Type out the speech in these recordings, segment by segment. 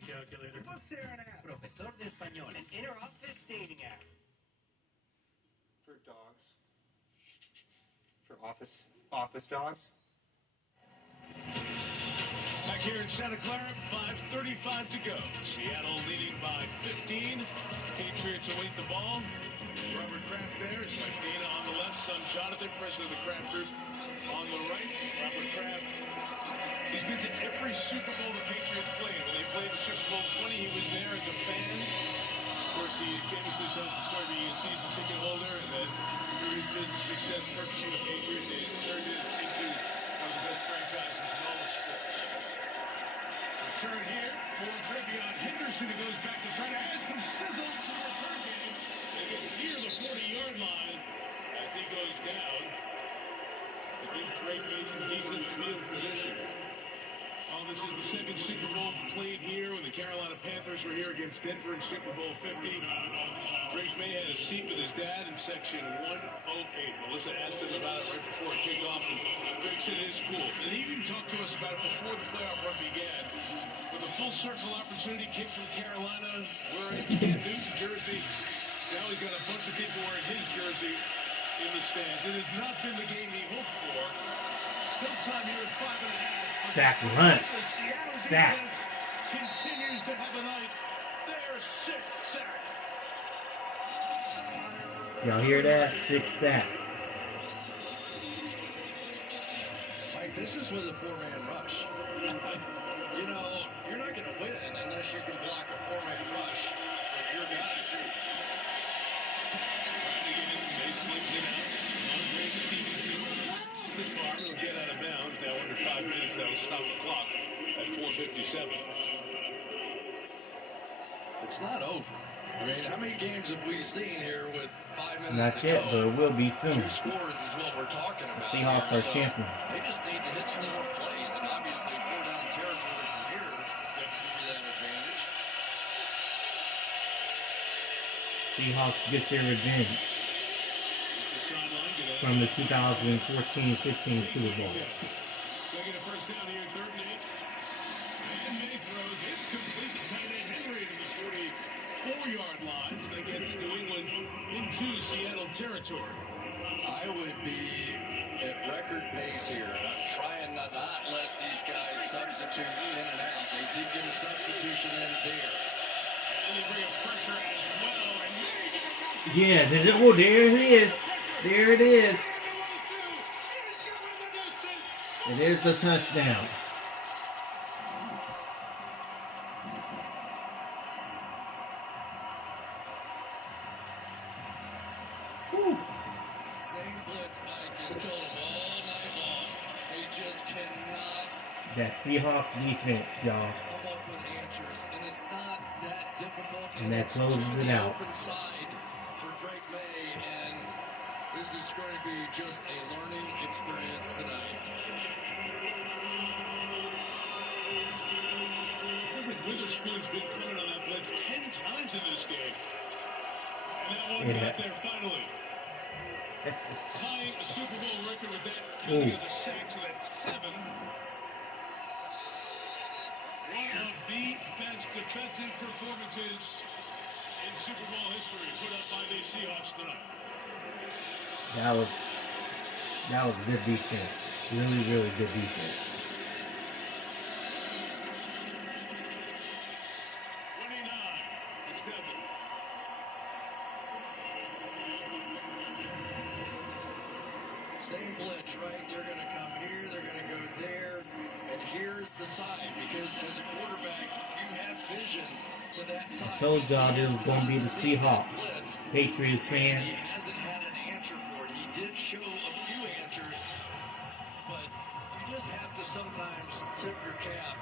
Talking calculator. What's there an app? Profesor de español. An inter-office dating app. For dogs. For office dogs. Back here in Santa Clara, 5:35 to go. Seattle leading by 15. Patriots await the ball. Robert Kraft there. His wife Dana on the left. Son Jonathan, president of the Kraft Group, on the right. Robert Kraft. He's been to every Super Bowl the Patriots played. When they played the Super Bowl 20, he was there as a fan. Of course, he famously tells the story of being a season ticket holder, and then through his business success purchasing the Patriots, he's turned this into one of the best franchises in all of sports. Return here for Trevion Henderson, who goes back to try to add some sizzle to the return game. And gets near the 40-yard line as he goes down to give Drake Mason decent field position. Oh, this is the second Super Bowl played here when the Carolina Panthers were here against Denver in Super Bowl 50. Drake May had a seat with his dad in section 108. Melissa asked him about it right before it kicked off, and Drake said it is cool. And he even talked to us about it before the playoff run began. With a full circle opportunity, kick from Carolina, wearing Cam Newton's jersey. Now he's got a bunch of people wearing his jersey in the stands. It has not been the game he hoped for. Still time here at 5.5. Sack Hunt. Sack. Continues to have a night. Their sixth sack. Y'all hear that? 6 sacks. Mike, this is with a 4-man rush. You know, you're not going to win unless you can block a 4-man rush with your guys. They slings it out. Andre Stevenson. Stiff arm will get out of bounds. Now under 5 minutes. That will stop the clock at 4:57. It's not over. I mean, how many games have we seen here with 5 minutes Not to yet, go? but it will be soon. 2 scores is what we're talking about. Seahawks here, are champions. They just need to hit some more plays, and obviously 4 down territory from here give you that advantage. Seahawks get their revenge from the 2014-15 Super Bowl. They'll get a first down here, 3rd and 8. And May throws. It's complete to tight end Henry to the 44-yard line. That gets New England into Seattle territory. I would be at record pace here. I'm trying to not let these guys substitute in and out. They did get a substitution in there. And they bring a pressure as well. And Yeah, there it is. There it is. And there's the touchdown. Whew. Same blitz, Mike, has killed them all night long. They just cannot That Seahawks defense, y'all. come up with answers, and it's not that difficult. And that it's closes to it the out. open side for Drake May, and this is going to be just a learning experience tonight. it feels like Witherspoon's been coming on that blitz 10 times in this game. And that one got there finally. Tying a Super Bowl record with that counting as a sack, so that's 7. One of the best defensive performances in Super Bowl history put up by the Seahawks tonight. That was good defense. Really, really good defense. 29-7. Same blitz, right? They're going to come here, they're going to go there, and here's the side, because as a quarterback, you have vision to that side. I told y'all this was going to be the Seahawks. Patriots fans. He hasn't had an answer for it. He did show a few answers, but you just have to sometimes tip your cap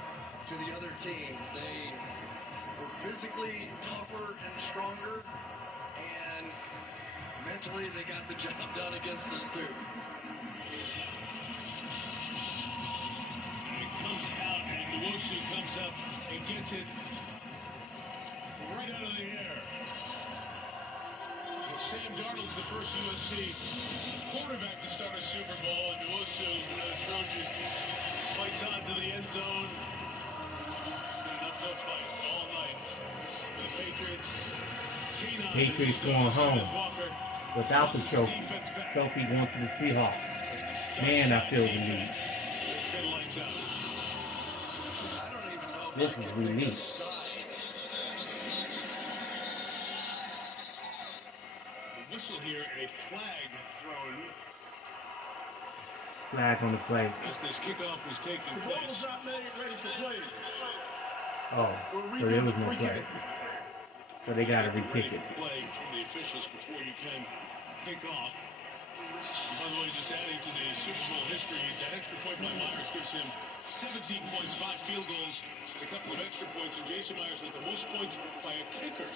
to the other team. They were physically tougher and stronger, and mentally they got the job done against us too. It comes out, and Nwosu comes up and gets it right out of the air. And Sam Darnold's the first USC quarterback to start a Super Bowl, and Nwosu, the Trojan, fights on to the end zone. It's been an uphill fight all Patriots going home without the trophy. Trophy going to the Seahawks. Man, I feel relief. This is relief. Whistle here and a flag thrown. Flag on the play. As this kickoff was taking place. Oh, so there was no play. So they got to re-kick it. Play from the officials before you can kick off. By the way, just adding to the Super Bowl history, that extra point by Myers gives him 17 points, 5 field goals, and a couple of extra points. And Jason Myers has the most points by a kicker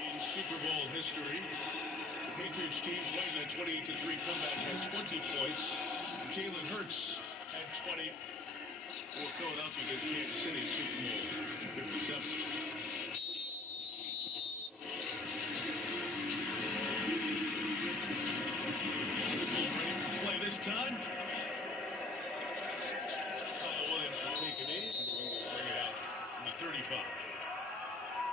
in Super Bowl history. The Patriots team's led in a 28-3 comeback had 20 points. Jalen Hurts had 20 for Philadelphia against Kansas City in Super Bowl 57. This time, Kyle Williams will take it in and bring it out from the 35.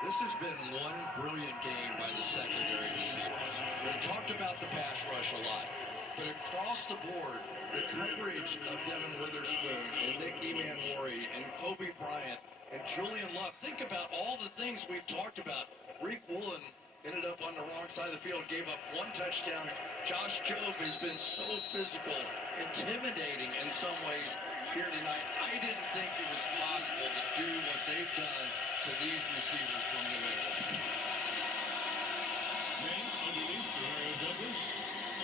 This has been one brilliant game by the secondary of the Seahawks. We talked about the pass rush a lot, but across the board, the coverage of Devin Witherspoon and Nick Emanwari and Kobe Bryant and Julian Love. Think about all the things we've talked about. Reek Woolen ended up on the wrong side of the field, gave up one touchdown. Josh Jobe has been so physical, intimidating in some ways here tonight. I didn't think it was possible to do what they've done to these receivers from New England. Man underneath Mario Douglas.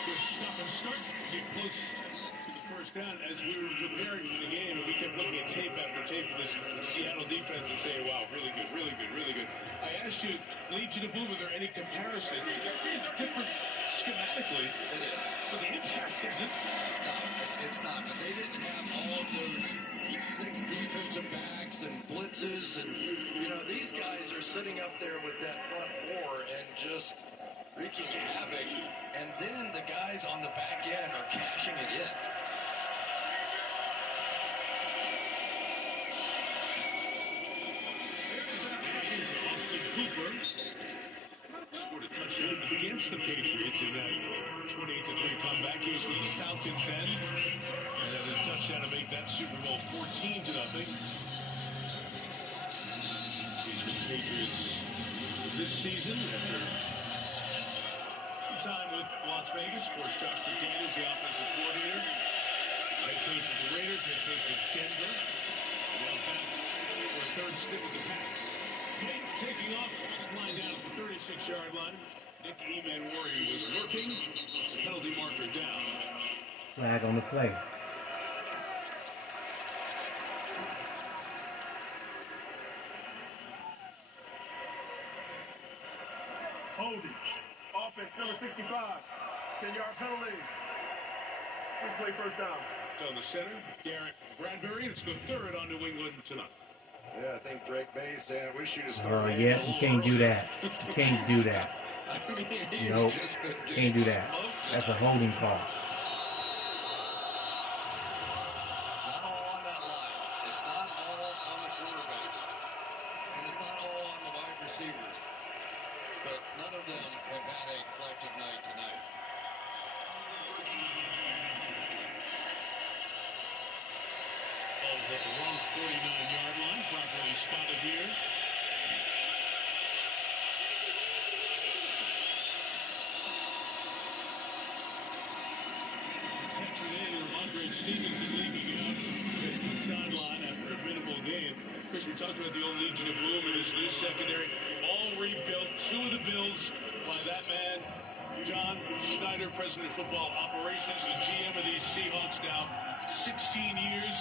Good stop and start. Get close to the first down. As we were preparing for the game, we kept looking at tape after tape of this Seattle defense and saying, wow, really good, really good, really good. I asked you, Legion of Boom, are there any comparisons? It's different schematically. It is. But the impact isn't. It's not. But they didn't have all of those 6 defensive backs and blitzes. And, these guys are sitting up there with that front 4 and just wreaking havoc. And then the guys on the back end are cashing it in. Cooper scored a touchdown against the Patriots in that 28-3 comeback. He was with the Falcons then, and had a touchdown to make that Super Bowl 14-0. He's with the Patriots this season after some time with Las Vegas. Of course, Josh McDaniels, the offensive coordinator, head coach with the Raiders, head coach with Denver, and now back for a third stint with the Pats. Taking off, just line down at the 36-yard line. Nick Emanwari was lurking. It's a penalty marker down. Flag on the play. Holding. Offense number 65. 10-yard penalty. Replay first down. On the center, Garrett Bradbury. It's the third on New England tonight. Yeah, I think Drake May is saying we should have started. Oh, yeah, you can't do that. You can't do that. I mean, Nope, can't do that. That's a holding call. It's not all on that line. It's not all on the quarterback. And it's not all on the wide receivers. But none of them have had a collective night tonight. Ball's at the wrong 49-yard line. Properly spotted here. Protection in. Andre Stevenson leaving out against the sideline after a minimal gain. Chris, we talked about the old Legion of Boom and his new secondary. All rebuilt. 2 of the builds by that man, John Schneider, president of football operations, the GM of these Seahawks now 16 years.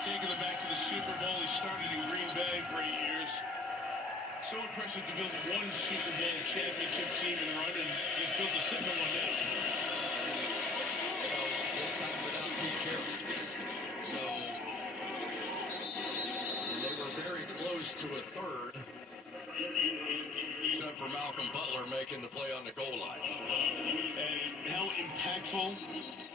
Taking them back to the Super Bowl. He started in Green Bay for 8 years. So impressive to build one Super Bowl championship team and run, and he's built a second one now. This time without Pete Carroll. So, and they were very close to a third, except for Malcolm Butler making the play on the goal line. And how impactful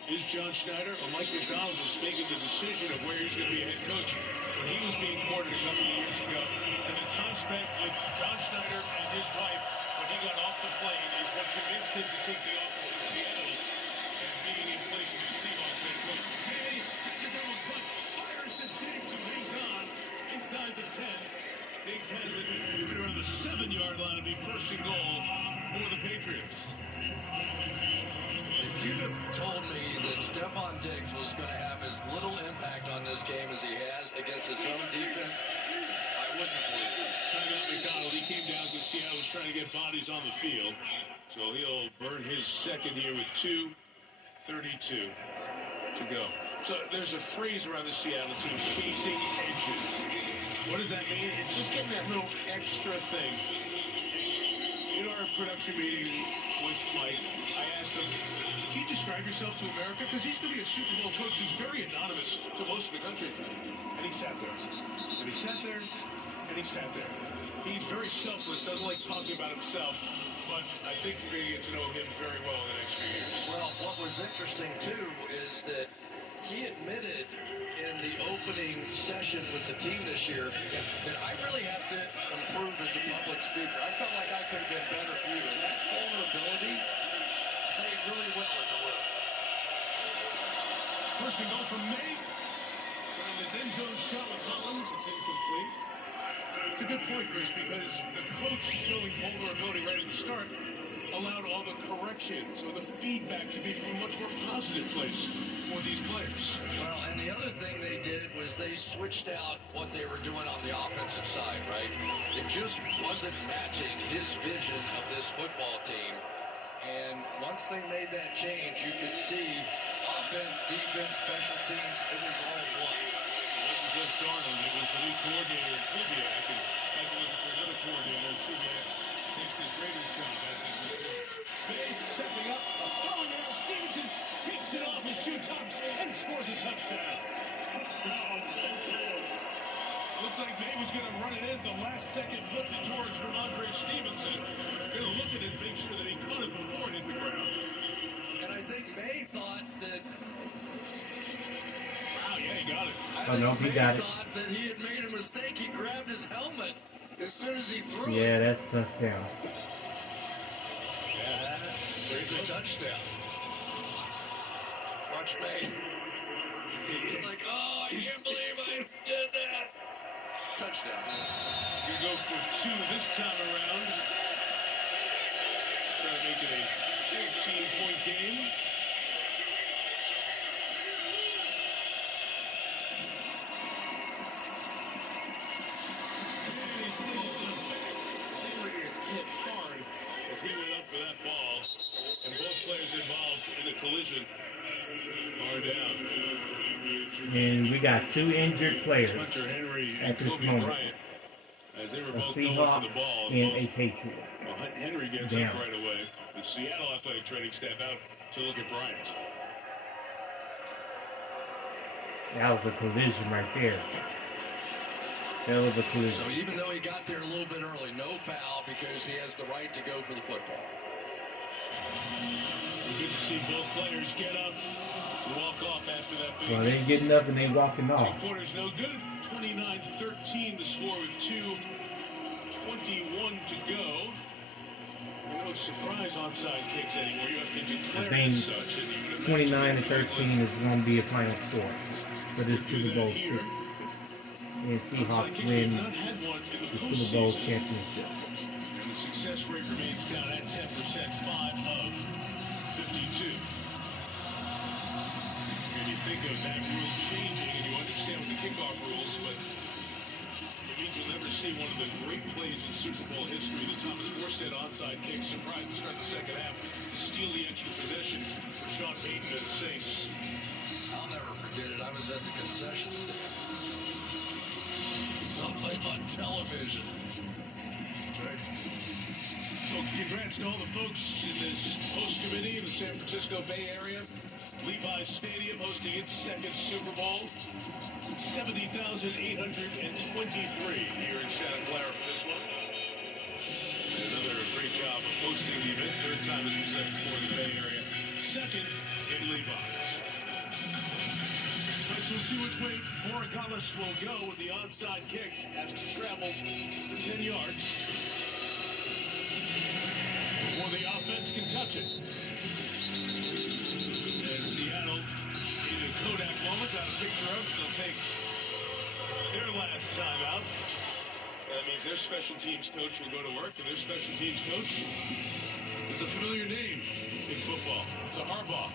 is John Schneider? Well, Mike McDonald was making the decision of where he's going to be a head coach when he was being courted a couple of years ago. And the time spent with John Schneider and his wife when he got off the plane is what convinced him to take the offer from Seattle and being in place with the Seahawks head coach. Hey, at the double clutch, fires to Diggs, who hangs on inside the 10. Diggs has it even around the 7-yard line to be first and goal for the Patriots. If you'd have told me that Stephon Diggs was going to have as little impact on this game as he has against its own defense, I wouldn't have believed it. Timeout McDonald, he came down because Seattle was trying to get bodies on the field. So he'll burn his second here with 2:32 to go. So there's a phrase around the Seattle team, chasing edges. What does that mean? It's just getting that little extra thing. In our production meeting with Mike, I asked him, can you describe yourself to America? Because he's going to be a Super Bowl coach who's very anonymous to most of the country. And he sat there. And he sat there. And he sat there. He's very selfless, doesn't like talking about himself. But I think we're going to get to know him very well in the next few years. Well, what was interesting, too, is that he admitted in the opening session with the team this year that I really have to improve as a public speaker. I felt like I could have been better for you. And that vulnerability, played really well in the room. First and goal from May. And his end zone shot with Collins. It's incomplete. It's a good point, Chris, because the coach showing vulnerability right at the start allowed all the corrections or the feedback to be from a much more positive place for these players. Well, and the other thing they did was they switched out what they were doing on the offensive side, right? It just wasn't matching his vision of this football team. And once they made that change, you could see offense, defense, special teams, it was all one. It wasn't just Darnold, it was the new coordinator, Kubiak, and might be looking for another coordinator. Kubiak takes this Raiders job as this recruit. Bay stepping up, throwing it out. Stevenson takes it off his shoe tops and scores a touchdown. Looks like May was going to run it in. The last second flip to towards Ramondre Stevenson. Going to look at it and make sure that he caught it before it hit the ground. And I think May thought that... Wow, yeah, he got it. I think he May got it. thought that he had made a mistake. He grabbed his helmet as soon as he threw it. Yeah, that's touchdown. Yeah, there's a touchdown. Watch May. He's like, oh, I can't believe I did that. Touchdown. You go for two this time around. Try to make it a 13-point game. And he's slid to the back. Henry is hit hard as he went up for that ball. And both players involved in the collision are down. And we got two injured players, Hunter Henry at and this Kobe moment. Bryant, as they were a both going Seahawk for the ball. and Both- a Patriot. Well, Henry gets Down. up right away. The Seattle athletic training staff out to look at Bryant. That was a collision right there. That was a collision. So even though he got there a little bit early, no foul because he has the right to go for the football. Good to see both players get up and walk off after that big Well, they ain't getting up and they walking off. 2 quarters no good. 29-13 the score with 2:21 to go. No surprise onside kicks anymore. You have to declare I think as such. And you would 29-13 is going to be a final score for this do Super that Bowl here. season. And Onside Seahawks kicks, we've win not had one in the the Super Bowl postseason. championship. And the success rate remains down at 10%, 5 of 52. And you think of that rule changing, and you understand with the kickoff rules, but it means you'll never see one of the great plays in Super Bowl history, the Thomas Morstead onside kick, surprised to start the second half, to steal the extra possession for Sean Payton and the Saints. I'll never forget it. I was at the concession stand. Something on television. Well, congrats to all the folks in this host committee in the San Francisco Bay Area. Levi's Stadium hosting its second Super Bowl. 70,823 here in Santa Clara for this one. And another great job of hosting the event. Third time, as we said before, in the Bay Area. Second in Levi's. So we'll see which way Morikalis will go with the onside kick. Has to travel 10 yards before the offense can touch it. And Seattle, in a Kodak moment, got a picture of it. They'll take their last timeout. That means their special teams coach will go to work, and their special teams coach is a familiar name in football. It's a Harbaugh.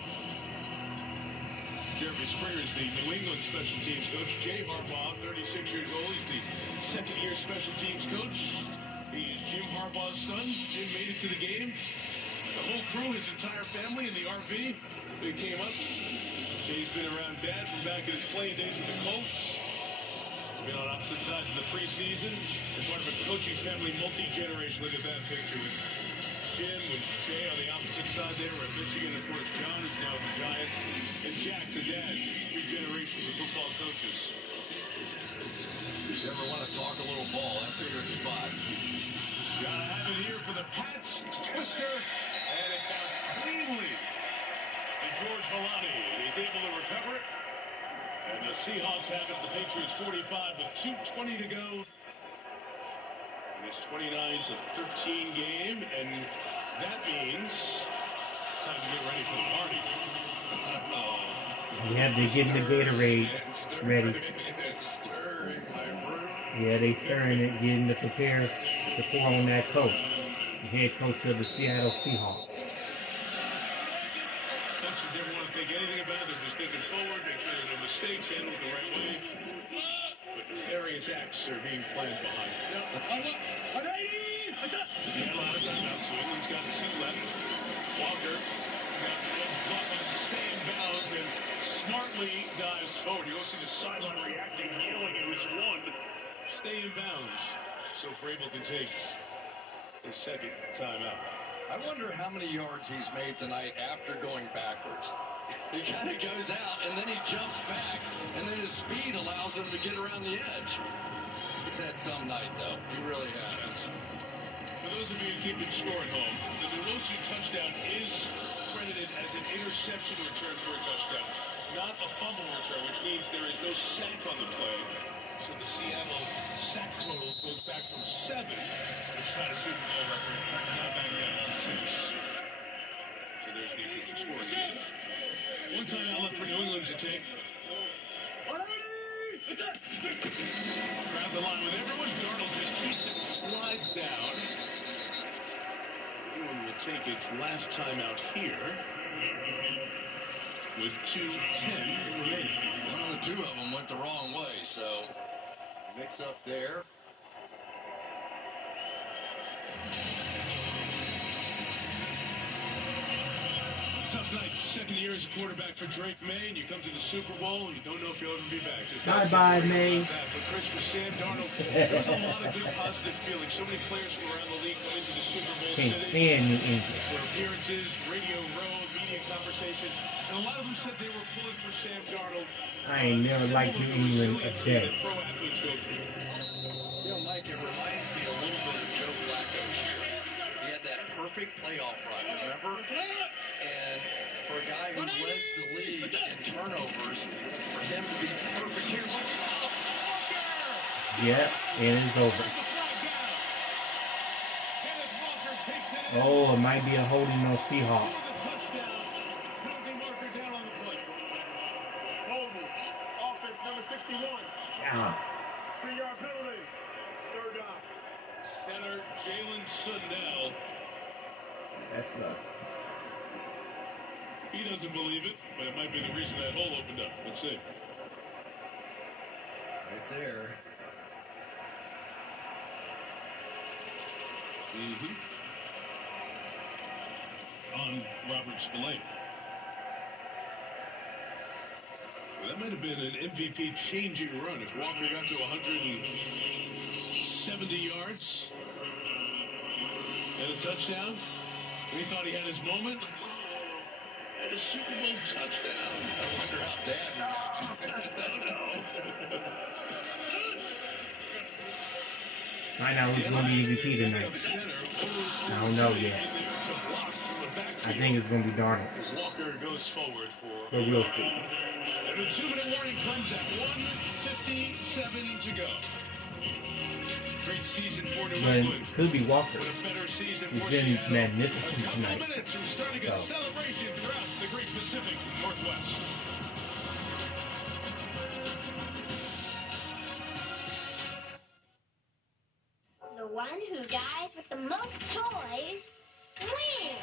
Jeremy Springer is the New England special teams coach. Jay Harbaugh, 36 years old. He's the second-year special teams coach. He is Jim Harbaugh's son. Jim made it to the game. The whole crew, his entire family in the RV, they came up. Jay's been around Dad from back in his playing days with the Colts. Been on opposite sides in the preseason. And part of a coaching family multi-generation. Look at that picture with Jim and Jay on the opposite side there. We're at Michigan. Of course, John is now with the Giants. And Jack, the dad. 3 generations of football coaches. If you ever want to talk a little ball, that's a good spot. Gotta have it here for the Pats. Twister. And it bounced cleanly to George Holani. And he's able to recover it. And the Seahawks have it. The Patriots 45 with 2:20 to go. In this 29-13 game. And that means it's time to get ready for the party. Yeah, they're getting the Gatorade ready. Yeah, they stirring it, getting to prepare to pour on that coach. The head coach of the Seattle Seahawks. Coaches never want to think anything about it. They're just thinking forward, make sure there are no mistakes, handle it the right way. But nefarious acts are being planned behind it. Seattle out of timeout, so England's got 2 left. Walker got the edge block, wants to stay in bounds, and smartly dives forward. You don't see the sideline reacting, yelling at which one. Stay in bounds. So Vrabel can take his second timeout. I wonder how many yards he's made tonight after going backwards. He kind of goes out, and then he jumps back, and then his speed allows him to get around the edge. He's had some night, though. He really has. For those of you keeping score at home, the Delosu touchdown is credited as an interception return for a touchdown, not a fumble return, which means there is no sack on the play. So the Seattle sack total goes back from 7, which tied a Super Bowl record, now back down to 6. So there's the official score change. 1 timeout left for New England to take. Grab the line with everyone. Darnold just keeps it and slides down. New England will take its last timeout here with 2:10 remaining. One of the 2 of them went the wrong way, so mix up there. Tough night. Second year as a quarterback for Drake May, and you come to the Super Bowl, and you don't know if you'll ever be back. Bye-bye, May. But Chris, for Sam Darnold, there was a lot of good positive feelings. So many players from around the league come into the Super Bowl Can't city stand New England. for appearances, radio row, media conversation, and a lot of them said they were pulling for Sam Darnold. I ain't never liked New England a day. Pro athletes go through. You know, Mike, it reminds me a little bit of Joe Flacco's year. He had that perfect playoff run, remember? And for a guy who led the league in turnovers, for him to be perfect here, look at Walker! Yeah, and it's over. Oh, it might be a holding on Seahawks. Holding. Offense number 61. Yeah. 3-yard penalty. 3rd down. Center Jalen Sundell. That sucks. He doesn't believe it, but it might be the reason that hole opened up. Let's see. Right there. On Robert Spillane. Well, that might have been an MVP changing run if Walker got to 170 yards and a touchdown. And he thought he had his moment. And a Super Bowl touchdown. I wonder how Dad reacted. Find out who's going to be MVP tonight. I don't know yet. I think it's going to be Darnold. As Walker goes forward for. But we'll see. And the 2-minute warning comes at 1:57 to go. Great season for New But England. it could be Walker. But a better season He's for been Seattle. magnificent A couple tonight. minutes from starting a So. celebration throughout the Great Pacific Northwest. The one who dies with the most toys wins.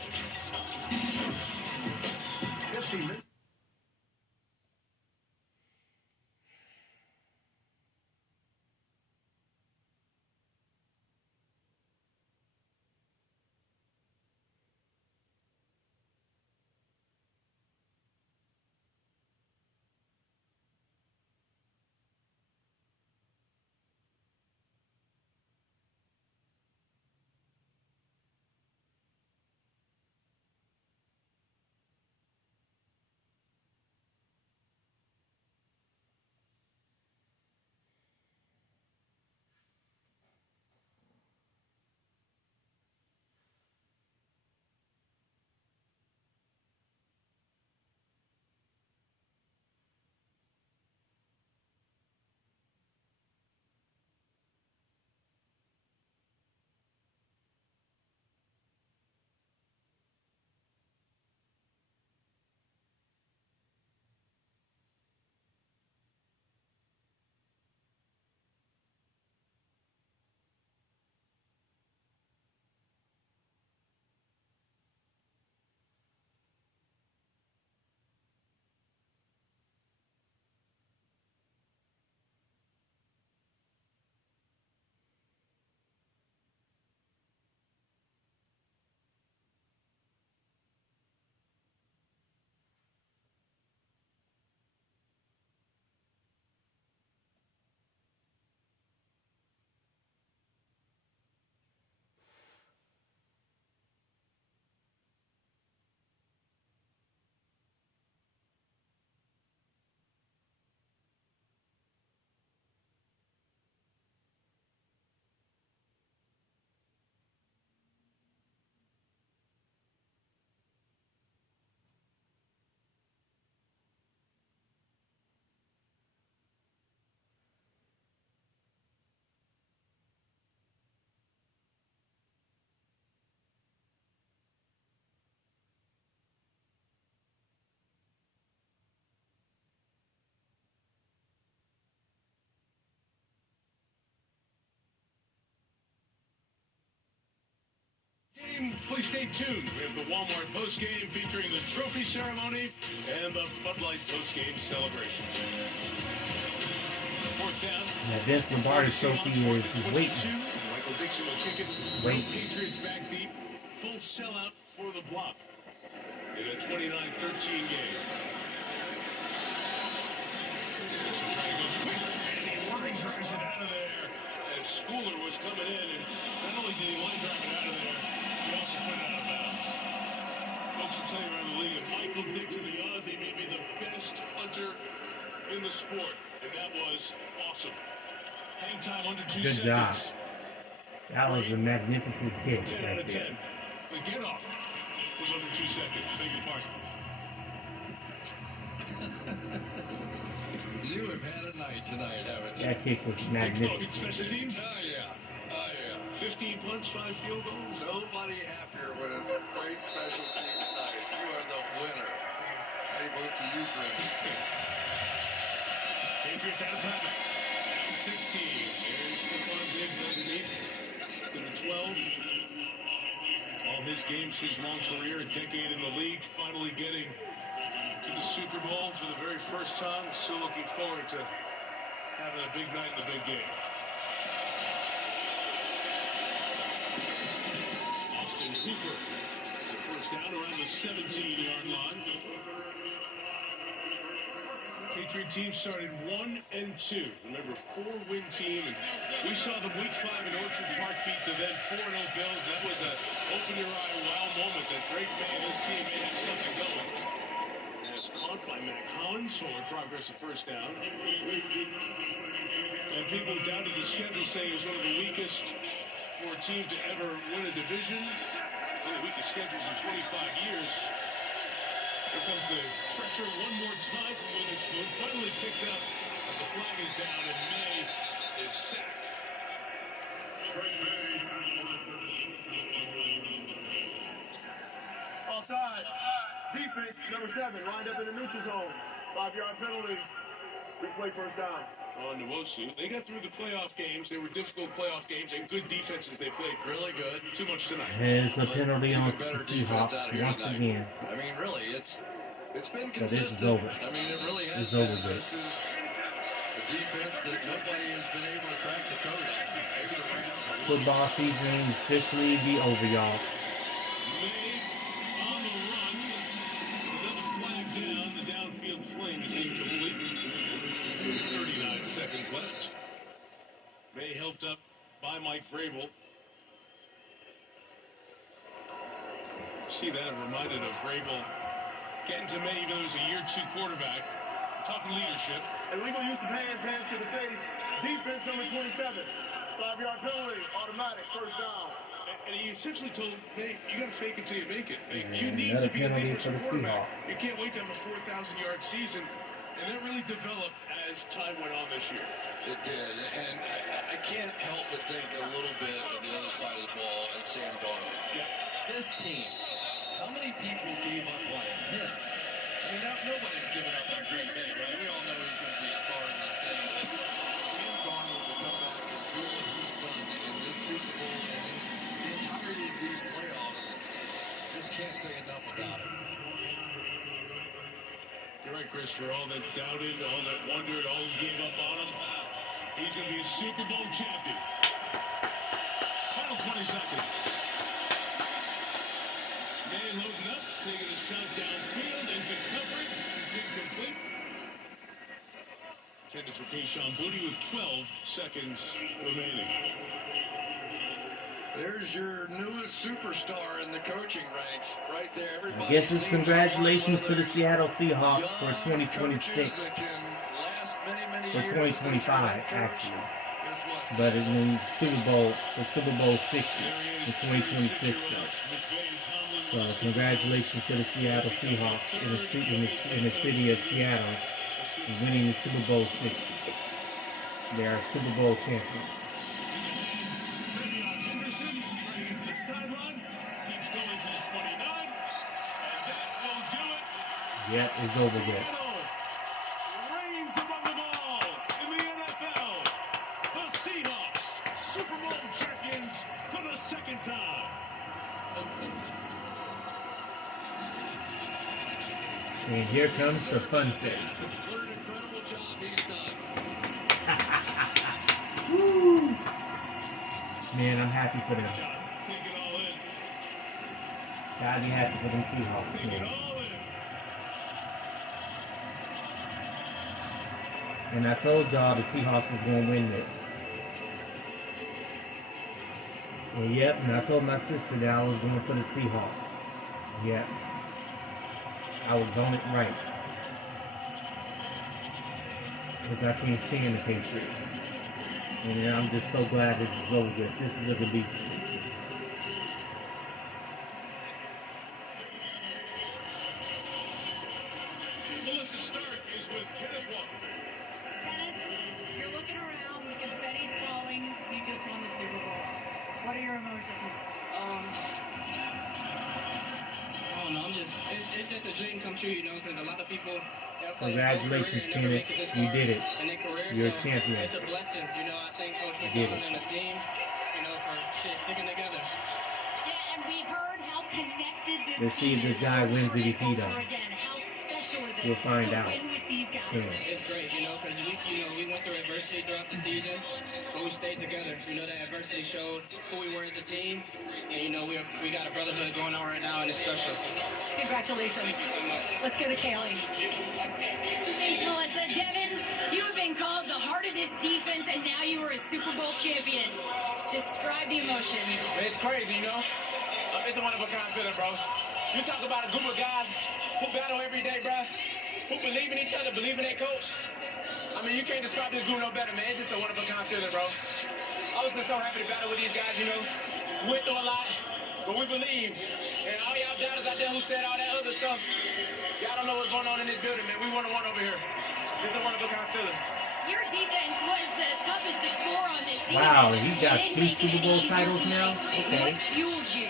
Please stay tuned. We have the Walmart postgame featuring the trophy ceremony and the Bud Light postgame celebration. Fourth down. Now, Vince Lombardi's trophy is waiting. Michael Dixon will kick it. Wait. Patriots back deep. Full sellout for the block in a 29-13 game. Dixon trying to go quick, and he line drives it out of there as Schooler was coming in, and not only did he line drive it out of there, he also put it out of bounds. Folks will tell you around the league that Michael Dixon, the Aussie, may be the best punter in the sport, and that was awesome. Hang time under 2 Good seconds. job. That was a magnificent hit 10 out right of there. 10. The get off was under 2 seconds. Beg your pardon. You have had a night tonight, haven't you? That kick was Logan, magnificent. special teams. Oh, yeah. Oh, yeah. 15 punts, 5 field goals. Nobody happier when it's a great special team tonight. You are the winner. I vote for you, friends. Patriots out of timeout. Down 16. There's Stephon Diggs underneath to the 12. All his games, his long career, a decade in the league, finally getting to the Super Bowl for the very first time. Still looking forward to having a big night in the big game. Austin Hooper, the first down around the 17-yard line. Patriot team started 1-2. Remember, 4-win team, and we saw them week 5 in Orchard Park beat the then 4-0 Bills. That was a open-your-eye wow moment that Drake May and his team may have something going. And it's caught by Mac Hollins, forward progress of first down. And people doubted the schedule, saying it was one of the weakest for a team to ever win a division. One of the weakest schedules in 25 years. Here comes the pressure one more time from Witherspoon. Finally picked up as the flag is down, and May is sacked. Offside. Defense, number 7, lined up in the neutral zone. 5-yard penalty. Replay first down. On Nwosu. They got through the playoff games. They were difficult playoff games and good defenses they played. Really good. Too much tonight. There's a penalty on the Better defense out Seahawks here once tonight. again. I mean, really, it's been But this is consistent. over. I mean, it really has It's been. over with. This is a defense that nobody has been able to crack the code on. Maybe the Rams. Football season is officially be over, y'all. May on the run. Another flag down. The downfield fling is incomplete. 39 seconds left. May helped up by Mike Vrabel. See that? Reminded of Vrabel getting to May, even though he was a year 2 quarterback. Talking leadership. Illegal use of hands to the face. Defense, number 27. 5-yard penalty, automatic, first down. And he essentially told May, you got to fake it till you make it. You And need another to be a penalty leader for the quarterback. Seahawks. You can't wait to have a 4,000-yard season. And that really developed as time went on this year. It did, and I can't help but think a little bit of the other side of the ball and Sam Darnold. Yeah. 15. How many people gave up on him? I mean, nobody's giving up on Green Bay, right? We all know he's going to be a star in this game. But Sam Darnold will come back and do what he's done in this Super Bowl and in the entirety of these playoffs. Just can't say enough about it. You're right, Chris, for all that doubted, all that wondered, all who gave up on him. He's going to be a Super Bowl champion. Final 20 seconds. May loading up, taking a shot downfield into coverage. It's incomplete. Intended for Keyshawn Boutte with 12 seconds remaining. There's your newest superstar in the coaching ranks, right there. Everybody I guess it's seems to congratulations want to one the of Seattle those Seahawks for young 2026. coaches that can last many For years as your 2025, head coach. actually. Guess what? But in Super Bowl 60 in 2026. So congratulations to the Seattle Seahawks in the city of Seattle winning the Super Bowl 60. They are Super Bowl champions. Yep, it's over yet. Reigns above the ball in the NFL. The Seahawks, Super Bowl champions for the second time. And here comes the fun thing. What an incredible job he's done. Woo! Man, I'm happy for them. Take it all in. Gotta be happy for them Seahawks, Take it man. all in. And I told y'all the Seahawks was gonna win this. Well, yep, and I told my sister that I was going for the Seahawks. Yep. I was on it right. Because I can't stand the Patriots. And I'm just so glad this is over with. This is a good beat. Melissa Stark is with Kenneth Walker. Kenneth, you're looking around, the confetti's falling, you just won the Super Bowl. What are your emotions? I don't know, it's just a dream come true, you know, because a lot of people Congratulations, Kenneth. You did it. in their career, You're so a champion. it's a blessing, you know. I thank Coach You did McDonald it. and the team, you know, for sticking together. Yeah, and we heard how connected this Let's see if team this is guy over wins it and if he over does. again. How special is it We'll find to out. win with these guys? Soon. It's great, you know, because we went through adversity throughout the season, but we stayed together. You know, that adversity showed who we were as a team, and you know, we got a brotherhood going on right now, and it's special. Congratulations. Thank you so much. Let's go to Kaylee. Thanks, Melissa. Devin, you have been called the heart of this defense, and now you are a Super Bowl champion. Describe the emotion. It's crazy, you know? It's a one-of-a-kind feeling, bro. You talk about a group of guys who battle every day, bro, who believe in each other, believe in their coach. I mean, you can't describe this group no better, man. It's just a one-of-a-kind feeling, bro. I was just so happy to battle with these guys, you know. Went through a lot. But we believe. And all y'all doubters out there who said all that other stuff, y'all don't know what's going on in this building, man. We 1-1 over here. It's a one-of-a-kind feeling. Your defense was the toughest to score on this season. Wow, he got 2 Super Bowl titles now? Okay. What fueled you?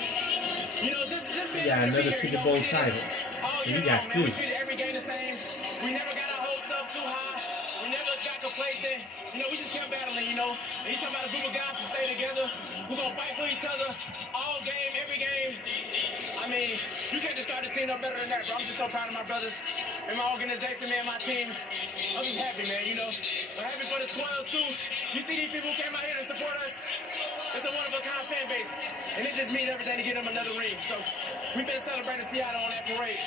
You know, just He got another Super Bowl title. And he got 2. We treated every game the same. We never got our hopes up too high. We never got complacent. You know, we just kept battling, you know. And you talking about a group of guys to stay together. We're going to fight for each other all game, every game. I mean, you can't describe the team no better than that, bro. I'm just so proud of my brothers and my organization, man, my team. I'm just happy, man, you know. I'm happy for the 12s, too. You see these people who came out here to support us? It's a one-of-a-kind fan base. And it just means everything to get them another ring. So we've been celebrating Seattle on that parade.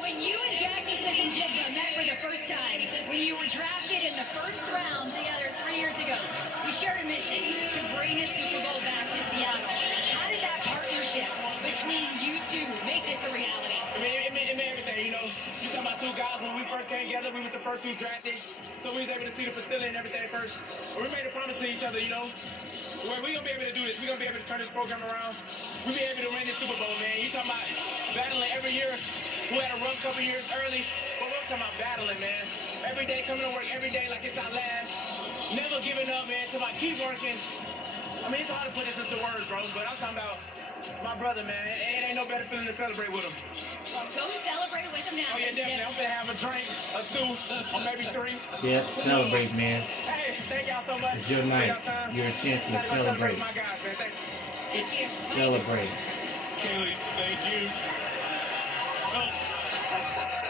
When you and Jackson Smith and Jigba met for the first time, when you were drafted in the first round together 3 years ago, you shared a mission to bring a Super Bowl back to Seattle. How did that partnership between you two make this a reality? I mean, it meant everything, you know. You talking about 2 guys, when we first came together, we was the first 2 drafted. So we was able to see the facility and everything first. But we made a promise to each other, you know. Well, we're going to be able to do this. We're going to be able to turn this program around. We'll be able to win this Super Bowl, man. You talking about battling every year. We had a rough couple years early, but we're talking about battling, man. Every day coming to work, every day like it's our last. Never giving up, man. Talking about keep working. I mean, it's hard to put this into words, bro, but I'm talking about my brother, man. It ain't no better feeling to celebrate with him. Well, go celebrate with him now. Oh, yeah, definitely. I'm gonna have a drink, or 2, or maybe 3. Yeah, celebrate, man. Hey, thank y'all so much. It's your night. You're a champion. Gotta go Celebrate. my guys, man. Thank you. Celebrate. Kaylee, thank you. Well,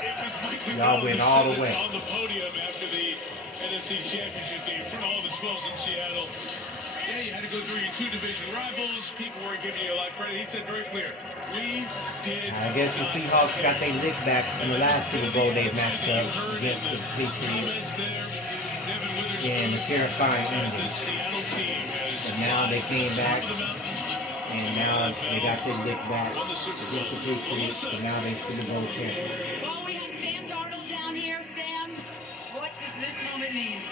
it was Mike Y'all went all the way. on the podium after the NFC Championship game in front of all the 12s in Seattle. Yeah, you had to go through your 2 division rivals. People weren't giving you a lot of credit. He said very clear, we did. I guess the Seahawks got their lickbacks from the last Super Bowl they matched up against the Patriots. Yeah, in a terrifying ending. But now they came back, and now they got their lickback against the Patriots, and now they're Super Bowl champions. Well, we have Sam Darnold down here. Sam, what does this moment mean?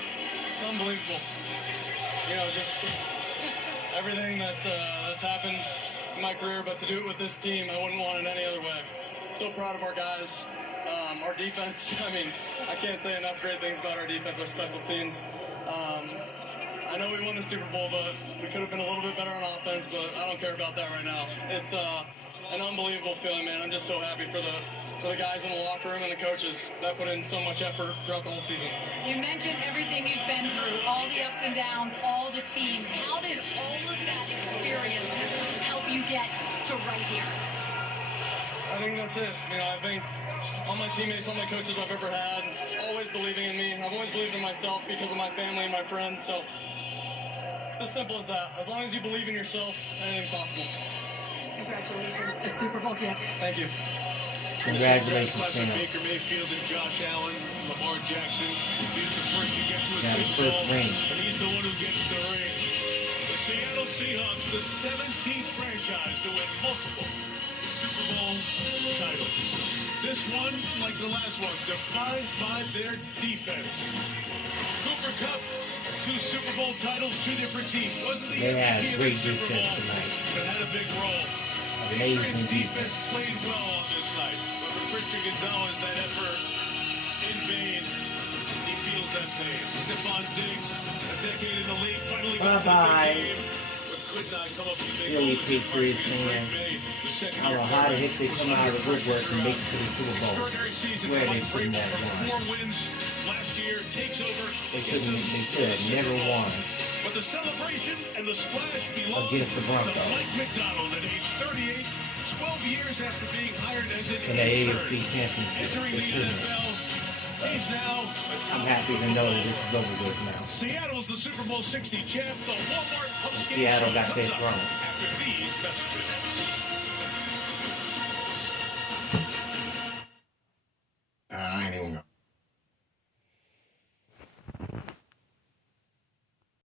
It's unbelievable. You know, just everything that's happened in my career, but to do it with this team, I wouldn't want it any other way. So proud of our guys, our defense. I mean, I can't say enough great things about our defense, our special teams. I know we won the Super Bowl, but we could have been a little bit better on offense, but I don't care about that right now. It's an unbelievable feeling, man. I'm just so happy for the guys in the locker room and the coaches that put in so much effort throughout the whole season. You mentioned everything you've been through, all the ups and downs, all the teams. How did all of that experience help you get to right here? I think that's it. You know, I think all my teammates, all my coaches I've ever had, always believing in me. I've always believed in myself because of my family and my friends. So it's as simple as that. As long as you believe in yourself, anything's possible. Congratulations, a Super Bowl champion. Thank you. Congratulations, Class of Sam. Baker Mayfield and Josh Allen, Lamar Jackson. He's the first to get to a Got his Super Bowl, first ring. and he's the one who gets the ring. The Seattle Seahawks, the 17th franchise to win multiple Super Bowl titles. This one, like the last one, defined by their defense. Cooper Kupp, 2 Super Bowl titles, 2 different teams. Wasn't the They had MVP of the great Super Bowl, defense tonight. but had a big role. Amazing Patriots defense. defense played well on this night. But for Christian Gonzalez, that effort in vain. He feels that pain. Stephon Diggs, a decade in the league, finally got to the Bye-bye. big game. But could not come up with big Silly moments in Patriots Drake fan. May, the second I don't know year how the quarterback, heck they was come out of the unfortunate woodwork and make it to the start. Super Bowl. Extraordinary season Swear for they Mike shouldn't Vrabel have from won. 4 wins last year, takes over. They gets should them have never won. But the celebration and the splash belong Against the Broncos. to Mike McDonald at age 38, 12 years after being hired as an For the intern. AFC Championship. Entering They the shouldn't have. NFL, he's now a top I'm happy to know that this is over with now. Seattle's the Super Bowl 60 champ. The Walmart postgame Seattle show got comes that up wrong. after these messages.